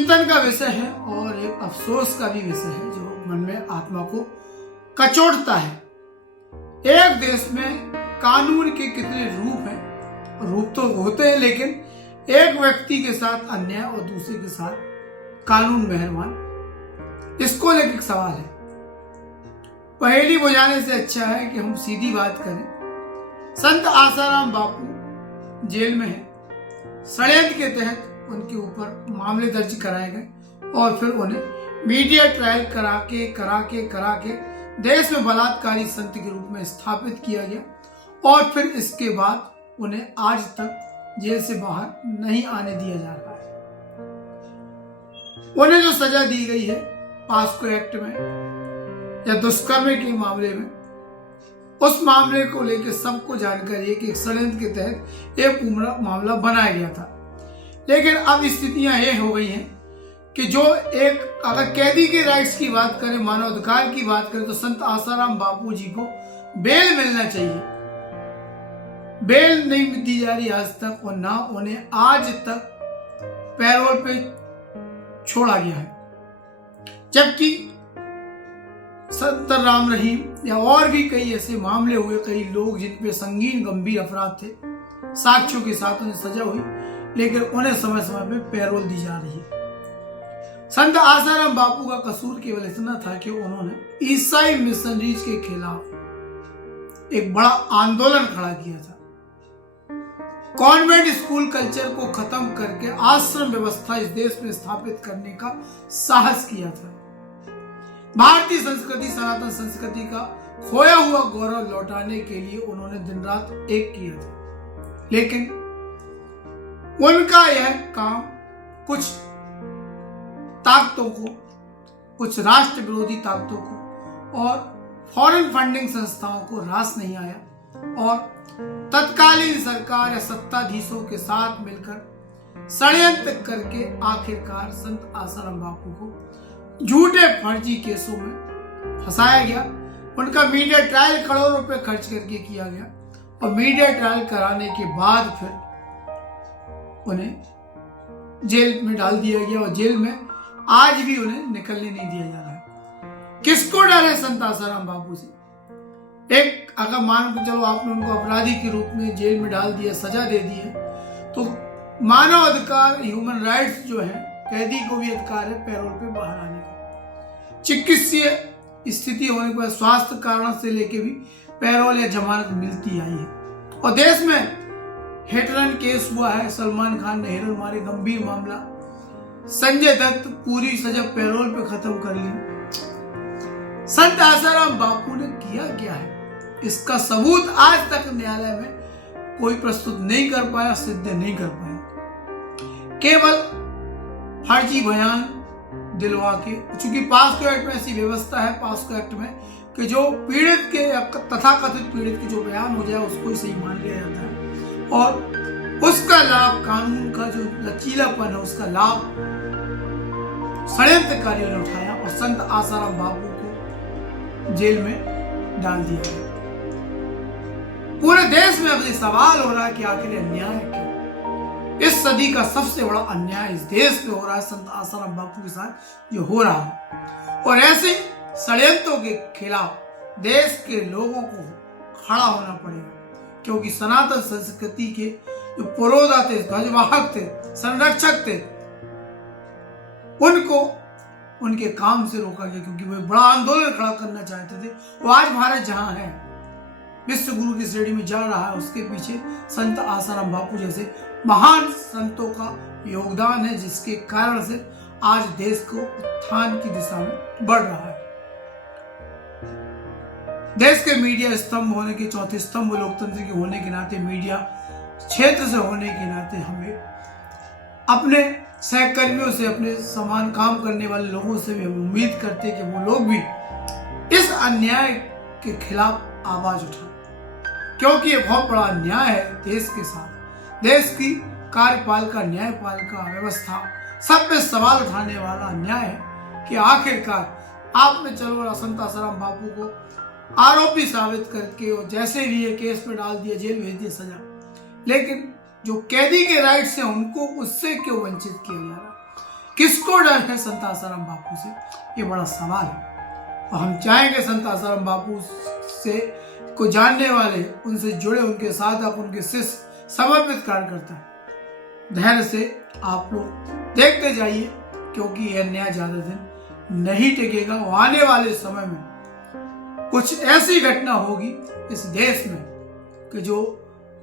चिंतन का विषय है और एक अफसोस का भी विषय है जो मन में आत्मा को कचोटता है। एक देश में कानून के कितने रूप हैं, रूप तो होते हैं, लेकिन एक व्यक्ति के साथ अन्याय और दूसरे के साथ कानून मेहरबान, इसको लेकर एक सवाल है। पहेली बुझाने से अच्छा है कि हम सीधी बात करें। संत आसाराम बापू जेल में है। षड्यंत्र के तहत उनके ऊपर मामले दर्ज कराए गए और फिर उन्हें मीडिया ट्रायल करा के देश में बलात्कारी संत के रूप में स्थापित किया गया और फिर इसके बाद उन्हें आज तक जेल से बाहर नहीं आने दिया जा रहा है। उन्हें जो सजा दी गई है पास्को एक्ट में या दुष्कर्म के मामले में, उस मामले को लेकर सबको जानकारी है कि एक षड्यंत्र के तहत एक मामला बनाया गया था। लेकिन अब स्थितियां ये हो गई हैं कि जो एक अगर कैदी के राइट्स की बात करें, मानवाधिकार की बात करें, तो संत आसाराम बापू जी को बेल मिलना चाहिए। बेल नहीं दी जा रही आज तक और ना उन्हें आज तक पैरोल पे छोड़ा गया है। जबकि संत राम रहीम या और भी कई ऐसे मामले हुए, कई लोग जिन पे संगीन गंभीर अपराध थे, साक्ष्यों के साथ उन्हें सजा हुई, लेकिन उन्हें समय समय पे पैरोल दी जा रही है। संत आसाराम बापू का कसूर केवल इतना था कि उन्होंने ईसाई मिशनरीज के खिलाफ एक बड़ा आंदोलन खड़ा किया था। कॉन्वेंट स्कूल कल्चर को खत्म करके आश्रम व्यवस्था इस देश में स्थापित करने का साहस किया था। भारतीय संस्कृति, सनातन संस्कृति का खोया हुआ गौरव लौटाने के लिए उन्होंने दिन रात एक किया था। लेकिन उनका यह काम कुछ ताकतों को, कुछ राष्ट्र विरोधी ताकतों को और फॉरेन फंडिंग संस्थाओं को रास नहीं आया और तत्कालीन सरकार या सत्ताधीशों के साथ मिलकर षड्यंत्र करके आखिरकार संत आसाराम बापू को झूठे फर्जी केसों में फंसाया गया। उनका मीडिया ट्रायल करोड़ों रुपए खर्च करके किया गया और मीडिया ट्रायल कराने के बाद फिर उन्हें जेल में डाल दिया गया और जेल में आज भी उन्हें निकलने नहीं दिया जा रहा है। किसको डर है संत आसाराम बापू से? एक अगर मान के चलो आपने उनको अपराधी के रूप में जेल में डाल दिया, सजा दे दी है, तो मानव अधिकार, ह्यूमन राइट्स जो है, कैदी को भी अधिकार है पैरोल पे बाहर आने का। चिकित्सीय स्थिति होने पर स्वास्थ्य कारण से लेके भी पैरोल या जमानत मिलती आई है। और देश में हेटरन केस हुआ है, सलमान खान ने हेरन मारे, गंभीर मामला। संजय दत्त पूरी सजा पैरोल पे खत्म कर ली। संत आसाराम बापू ने किया क्या है, इसका सबूत आज तक न्यायालय में कोई प्रस्तुत नहीं कर पाया, सिद्ध नहीं कर पाया। केवल फर्जी बयान दिलवा के, चूंकि पास्को एक्ट में ऐसी व्यवस्था है, पास्को एक्ट में, कि जो पीड़ित के या तथाकथित पीड़ित के जो बयान हो जाए उसको ही सही मान लिया जाता है और उसका लाभ, कानून का जो लचीलापन है उसका लाभ षड्यंत्रकारियों ने उठाया और संत आसाराम बापू को जेल में डाल दिया गया। पूरे देश में अब ये सवाल हो रहा है कि आखिर अन्याय क्यों? इस सदी का सबसे बड़ा अन्याय इस देश में हो रहा है संत आसाराम बापू के साथ जो हो रहा है। और ऐसे षड्यंत्रों के खिलाफ देश के लोगों को खड़ा होना पड़ेगा, क्योंकि सनातन संस्कृति के जो पुरोधा थे, ध्वजवाहक थे, संरक्षक थे, उनको उनके काम से रोका गया, क्योंकि वे बड़ा आंदोलन खड़ा करना चाहते थे। वो आज भारत जहां है, विश्व गुरु की श्रेणी में जा रहा है, उसके पीछे संत आसाराम बापू जैसे महान संतों का योगदान है, जिसके कारण से आज देश को उत्थान की दिशा में बढ़ रहा है। देश के मीडिया स्तंभ होने के, चौथे स्तंभ लोकतंत्र के होने के नाते, मीडिया क्षेत्र से होने के नाते हमें अपने सहकर्मियों से, अपने समान काम करने वाले लोगों से भी हम उम्मीद करते हैं कि वो लोग भी इस अन्याय के खिलाफ आवाज उठाएं, क्योंकि ये बहुत बड़ा अन्याय है देश के साथ। देश की कार्यपालिका, न्यायपालिका व्यवस्था सब पे सवाल उठाने वाला अन्याय है कि आखिरकार आपने चलो संत आसाराम बापू को आरोपी साबित करके और जैसे भी ये केस में डाल दिया, जेल भेज दिया, सजा, लेकिन जो कैदी के राइट्स हैं उनको उससे क्यों वंचित किया जा रहा है? किसको डर है संत आसाराम बापू से, ये बड़ा सवाल है। और हम चाहेंगे संत आसाराम बापू से को जानने वाले, उनसे जुड़े, उनके साधक, उनके शिष्य, समर्पित कार्यकर्ता धैर्य से आप लोग देखते जाइए, क्योंकि यह अन्याय ज्यादा दिन नहीं टिकेगा। आने वाले समय में कुछ ऐसी घटना होगी इस देश में कि जो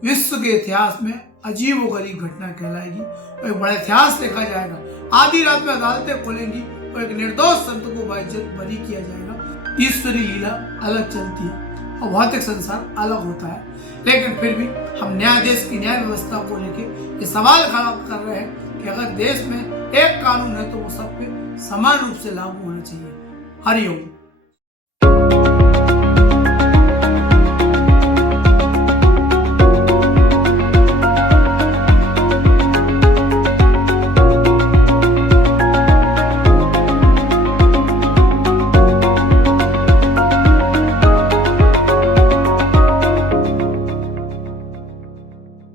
विश्व के इतिहास में अजीबोगरीब घटना कहलाएगी और एक बड़ा इतिहास देखा जाएगा। आधी रात में अदालतें खुलेंगी और एक निर्दोष संत को बाइज्जत बरी किया जाएगा। ईश्वरी लीला अलग चलती है और भौतिक संसार अलग होता है, लेकिन फिर भी हम न्यायाधीश की न्याय व्यवस्था को लेके ये सवाल खड़ा कर रहे हैं कि अगर देश में एक कानून है तो वो सब पे समान रूप से लागू होना चाहिए। हरिओम।